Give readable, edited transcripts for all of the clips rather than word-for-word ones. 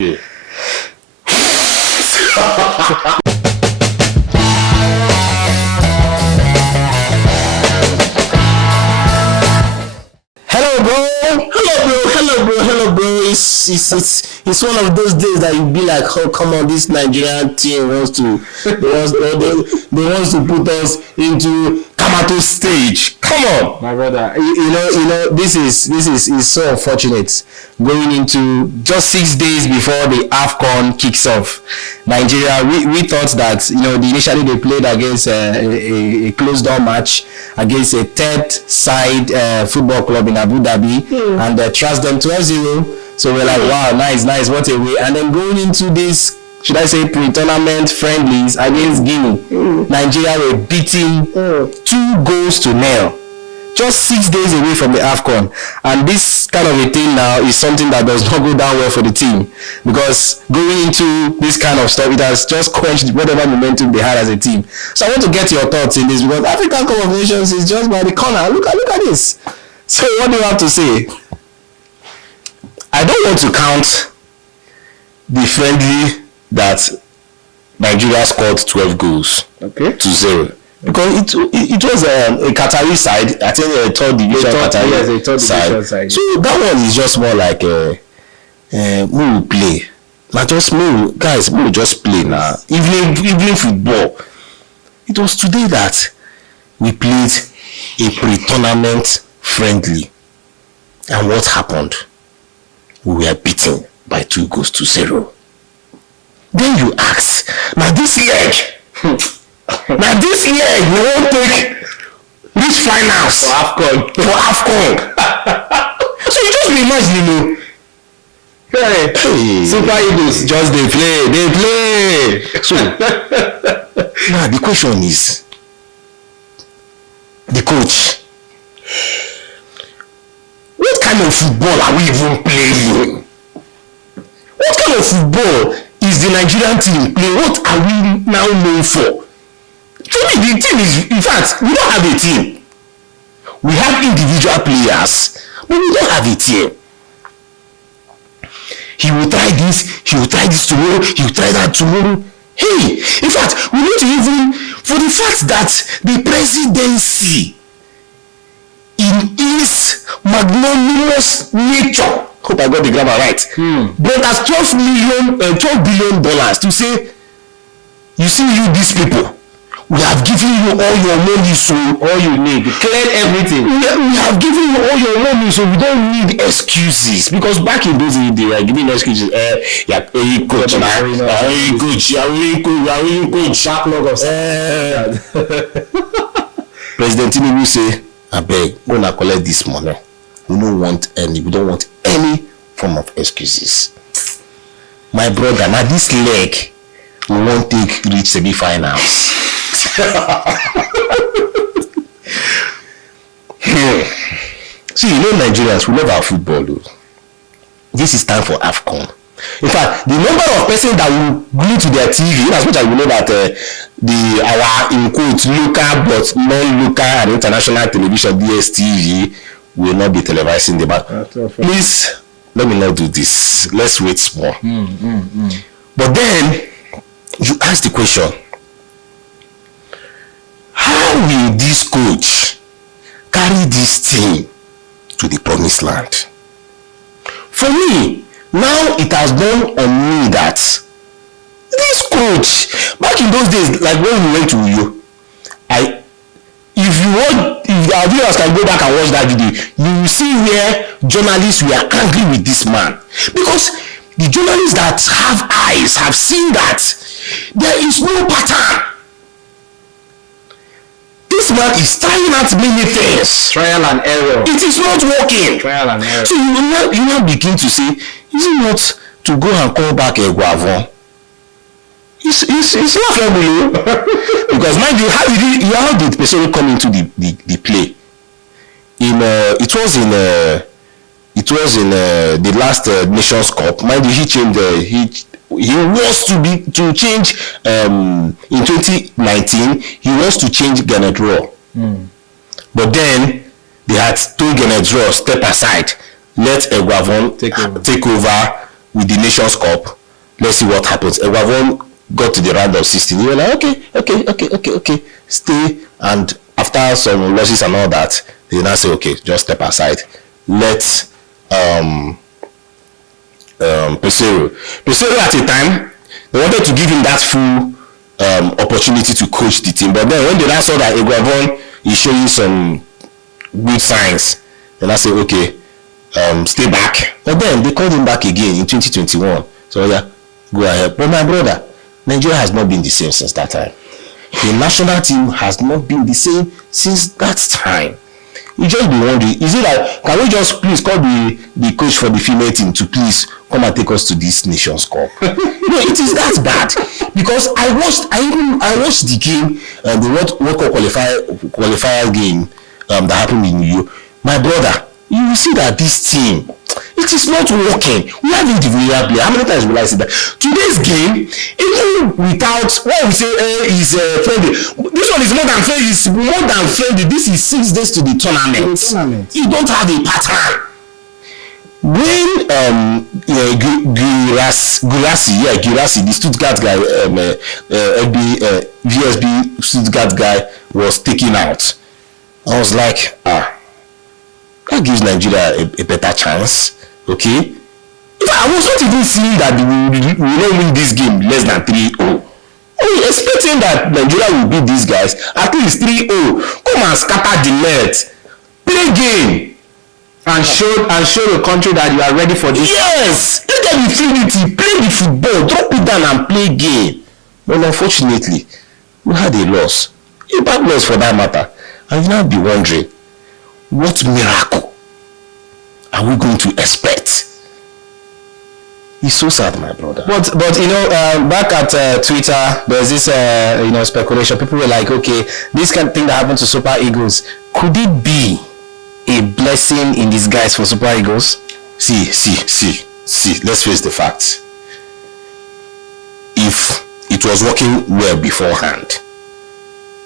Yeah. Hello, bro. It's one of those days that you be like, oh, come on, this Nigerian team wants to put us into Kamato stage. Come on, My brother. you know, this is so unfortunate. Going into just 6 days before the AFCON kicks off, Nigeria. We thought that initially they played against a closed door match against a third side football club in Abu Dhabi, and thrashed them 12-0. So we're like, wow, nice, what a way. And then going into this, should I say, pre-tournament friendlies against Guinea, Nigeria were beating 2-0. Just 6 days away from the AFCON. And this kind of a thing now is something that does not go down well for the team. Because going into this kind of stuff, it has just quenched whatever momentum they had as a team. So I want to get your thoughts in this, because African Cup of Nations is just by the corner. Look at this. So what do you have to say? I don't want to count the friendly that Nigeria scored 12 goals to 0. Because it was a Qatari side, I think a third division Qatari side. So that one is just more like we will play. Not just me, guys, we will just play now. Evening football. It was today that we played a pre-tournament friendly. And what happened? We were beaten by 2-0. Then you ask, now this leg, we won't take this finals for AFCON. So you just be imagining, hey, Super Eagles, just they play. So now the question is, the coach, what kind of football are we even playing? What kind of football is the Nigerian team playing? What are we now known for? Truly, the team is, in fact, we don't have a team. We have individual players, but we don't have a team. He will try this tomorrow, he will try that tomorrow. Hey, in fact, we need to even, for the fact that the presidency, in its magnanimous nature, hope I got the grammar right, but as $12 billion to say, you see, you these people, we have given you all your money, so all you need, cleared everything. We have given you all your money, so we don't need excuses. Because back in those days, they were giving excuses. Coach, President Tinubu say, I beg, go na collect this money. We don't want any form of excuses. My brother, now this leg, we won't reach semi-finals. See, Nigerians, we love our football, though. This is time for AFCON. In fact, the number of persons that will glue to their TV, as much as we know that our in quotes local but non-local and international television DSTV will not be televising the match. Please, let me not do this. Let's wait small. But then you ask the question, how will this coach carry this team to the promised land? For me, now it has dawned on me that this coach, back in those days, like when we went to Uyo, if our viewers can go back and watch that video, you will see where journalists were angry with this man. Because the journalists that have eyes have seen that there is no pattern. This man is trying out many things. Trial and error. It is not working. Trial and error. So you now begin to say, is it not to go and call back a Guavon? It's laughable. Because mind you, how did Pesoro come into the play? It was in the last Nations Cup. Mind you, he changed he wants to change in 2019. He wants to change Garnet Raw, but then they had told Garnet Raw step aside, let Eguavon take over with the Nations Cup. Let's see what happens. Eguavoen got to the round of 16. You were like, okay, stay. And after some losses and all that, they now say, okay, just step aside. Let Pesero at a time, they wanted to give him that full opportunity to coach the team. But then when they now saw that Eguavoen is showing some good signs, they now say, okay, stay back. But then they called him back again in 2021. So yeah, go ahead. But my brother, Nigeria has not been the same since that time. The national team has not been the same since that time. You just be wondering, is it like, can we just please call the coach for the female team to please come and take us to this Nations Cup? No, it is that bad. Because I watched the game, the World Cup qualifier game that happened in New York. My brother, you will see that this team, it is not working. We have individual play. How many times will I say that? Today's game, even without what we say is friendly. This one is more than friendly. It's more than friendly. This is 6 days to the tournament. You don't have a pattern. When Guirassi, the Stuttgart guy, VSB Stuttgart guy was taken out, I was like, that gives Nigeria a better chance. Okay, I was not even seeing that we will not win this game less than 3-0. I was expecting that Nigeria will beat these guys at least 3-0. Come and scatter the net, play game, and show the country that you are ready for this. Yes, let them infinity, play the football, drop it down and play game. But unfortunately, we had a loss, a bad loss for that matter, and you now be wondering, what miracle are we going to expect? It's so sad, my brother. But back at Twitter, there's this speculation. People were like, okay, this kind of thing that happened to Super Eagles, could it be a blessing in disguise for Super Eagles? See. Let's face the facts. If it was working well beforehand,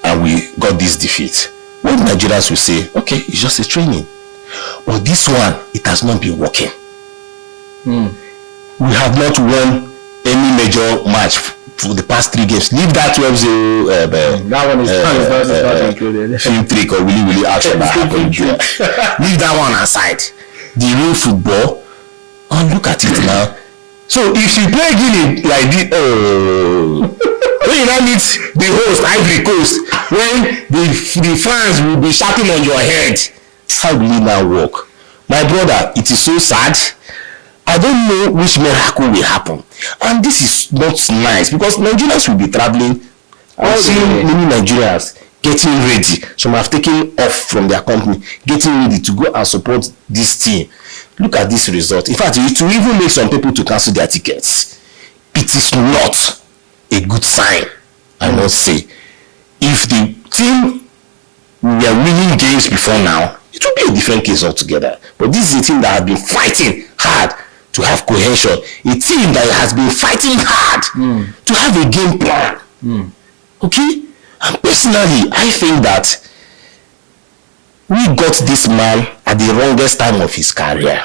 and we got this defeat, what Nigerians will say, okay, it's just a training. But this one, it has not been working. We have not won any major match for the past 3 games. Leave that 12-0. That one is not included. Film trick or really action that happened here. Leave that one aside. The real football, and look at it now. So if you play Guinea like this, when you now meet the host, Ivory Coast, when the fans will be shouting on your head, how will it now work? My brother, it is so sad. I don't know which miracle will happen. And this is not nice because Nigerians will be traveling. I've seen many Nigerians getting ready. Some have taken off from their company, getting ready to go and support this team. Look at this result. In fact, it will even make some people to cancel their tickets. It is not a good sign, I must say. If the team were winning games before now, it would be a different case altogether. But this is a team that has been fighting hard to have cohesion. A team that has been fighting hard to have a game plan. Okay? And personally, I think that we got this man at the wrongest time of his career.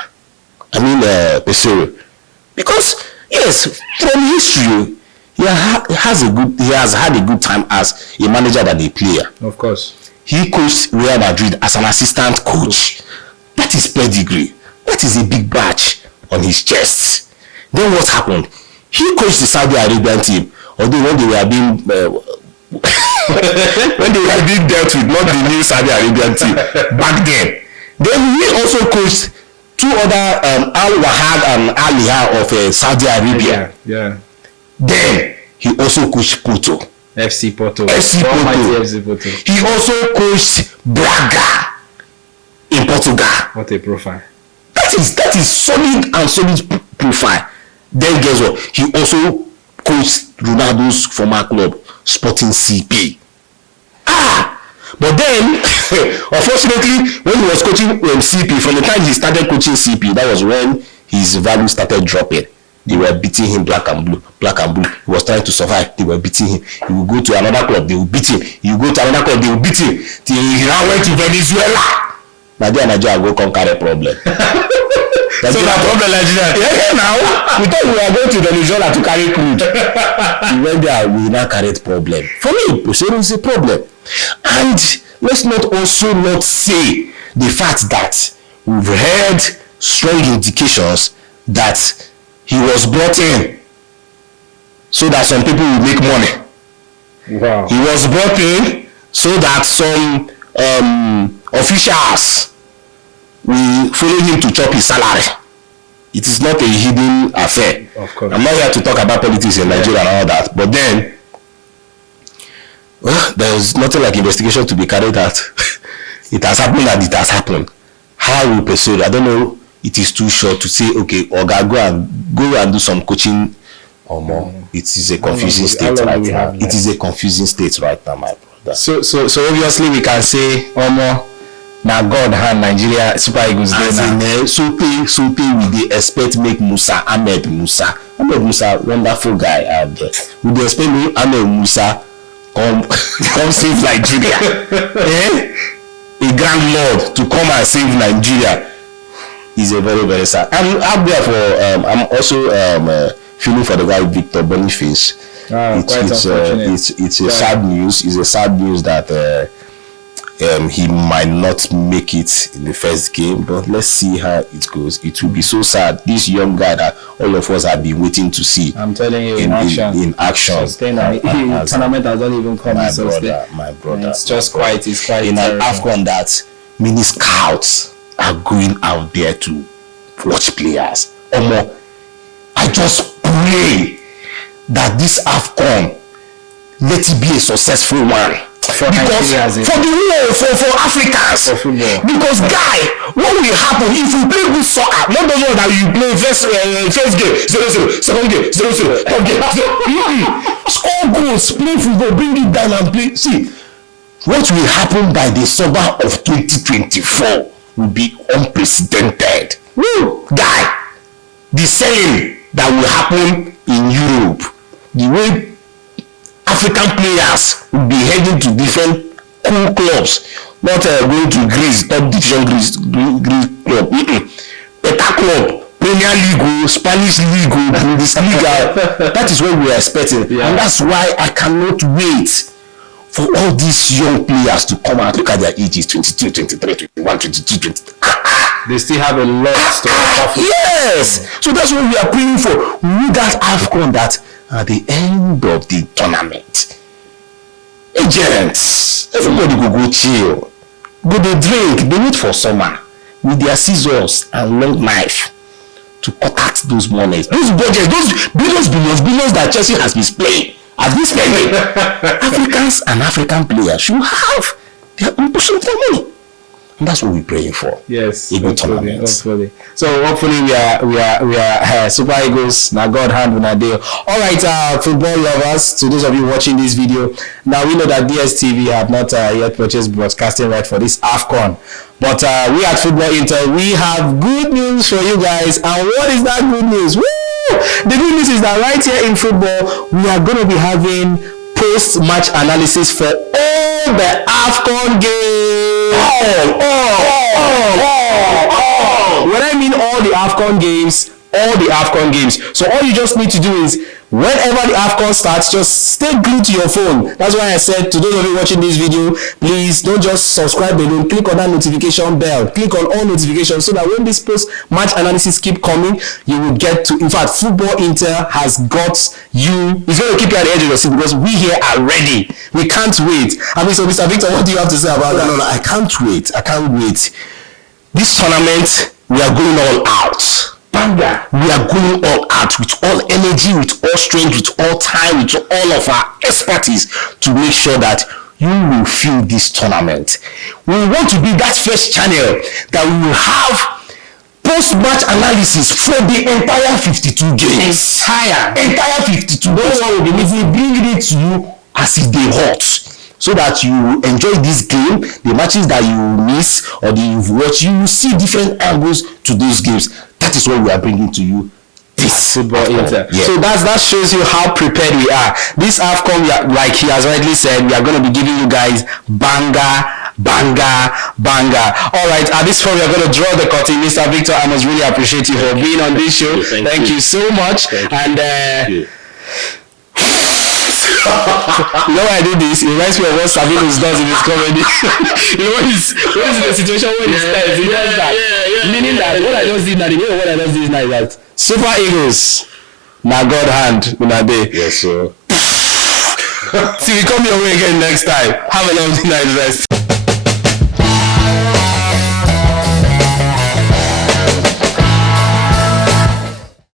I mean, Pesero. Because, yes, from history, he has had a good time as a manager than a player. Of course. He coached Real Madrid as an assistant coach. That is pedigree. That is a big badge on his chest. Then what happened? He coached the Saudi Arabian team, although when they were being dealt with, not the new Saudi Arabian team back then. Then he also coached 2 other Al Wahad and Al Hilal of Saudi Arabia. Yeah. Then he also coached Porto. FC Porto. He also coached Braga in Portugal. What a profile. That is solid and solid profile. Then guess what? He also coached Ronaldo's former club, Sporting CP. But then, unfortunately, when he was coaching CP, from the time he started coaching CP, that was when his value started dropping. They were beating him black and blue. He was trying to survive. They were beating him. He would go to another club, they would beat him. He would go to another club, they would beat him. Till he now went to Venezuela. Nigeria go conquer the problem. So that problem Nigeria. Yeah, now we thought we were going to Venezuela to carry crude. We went there, we now carried problem. For me, Posero is a problem. And let's not also not say the fact that we've heard strong indications that he was brought in so that some people will make money. Wow. He was brought in so that some officials will follow him to chop his salary. It is not a hidden affair. Of course. I'm not here to talk about politics in Nigeria and all that, but then, well, there's nothing like investigation to be carried out. It has happened and it has happened. How we pursue it? I don't know. It is too short to say, okay, Oga, go and do some coaching or more. It is a confusing state right now. It is a confusing state right now, my brother. So obviously we can say, Omo, now God hand Nigeria Super Eagles there now. Something we dey expect make Ahmed Musa, wonderful guy out there. We dey expect Ahmed Musa come save Nigeria. A grand lord to come and save Nigeria is a very, very sad. I'm out there for I'm also feeling for the guy Victor Boniface. It's a sad news. It's a sad news that he might not make it in the first game, but let's see how it goes. It will be so sad. This young guy that all of us have been waiting to see. I'm telling you, in action. Tournament has not even come. My brother. It's just quite. It's quite in an AFCON that mini scouts are going out there to watch players. I just pray that this AFCON let it be a successful one. For the world, for Africans. For football. Because guy, what will happen if you play good soccer? Not the one that you play first game 0-0, second game 0-0, third game 0. Score goals, play football, bring it down and play. See, what will happen by the summer of 2024 will be unprecedented. Woo! Guy, the selling that will happen in Europe, the way African players will be heading to different cool clubs, not going to Greece, top division Greece club. Better club, Premier League, Spanish League, Bundesliga. That is what we are expecting. Yeah. And that's why I cannot wait for all these young players to come out. Look at their ages, 22, 23, 21, 22, 23. They still have a lot to offer. Yes. So that's what we are praying for. We need that AFCON that at the end of the tournament, agents, everybody go chill, go they drink, they wait for summer with their scissors and long knife to cut out those monies, those budgets, those billions that Chelsea has been playing at this moment. Africans and African players should have their own portion of their money. And that's what we're praying for. Yes, a good tournament. Hopefully. So hopefully we are Super Eagles. Now God hand on a day. All right, football lovers. To those of you watching this video, now we know that DSTV have not yet purchased broadcasting right for this AFCON. But we at Football Intel, we have good news for you guys. And what is that good news? Woo! The good news is that right here in football, we are going to be having post-match analysis for all the AFCON games. When I mean all the AFCON games, so all you just need to do is whenever the AFCON starts, just stay glued to your phone. That's why I said to those of you watching this video, please don't just subscribe alone, click on that notification bell, click on all notifications, so that when this post-match analysis keep coming, you will get to, in fact, Football Intel has got you, it's going to keep you at the edge of your seat because we here are ready. We can't wait. I mean, so Mr. Victor, what do you have to say about that? No, I can't wait. This tournament, we are going all out. We are going all out with all energy, with all strength, with all time, with all of our expertise to make sure that you will feel this tournament. We want to be that first channel that we will have post-match analysis for the entire 52 games. Entire 52. No one will be leaving, bringing it to you as if they hot, so that you enjoy this game, the matches that you miss or that you've watched, you will see different angles to those games. That is what we are bringing to you. This Football Inter. Yeah. So that shows you how prepared we are. This AFCON, like he has rightly said, we are going to be giving you guys banger banger. All right, at this point we are going to draw the curtain. Mr. Victor, I must really appreciate you for being on this show. Thank you so much. And you know why I do this? It reminds me of what Sabinus does in his comedy. You know what is the situation when he stands? He does that. Meaning that what I just did now, what I just did now is that Super Eagles, now God hand, una day. Yes, sir. See, we come your way again next time. Have a lovely night rest.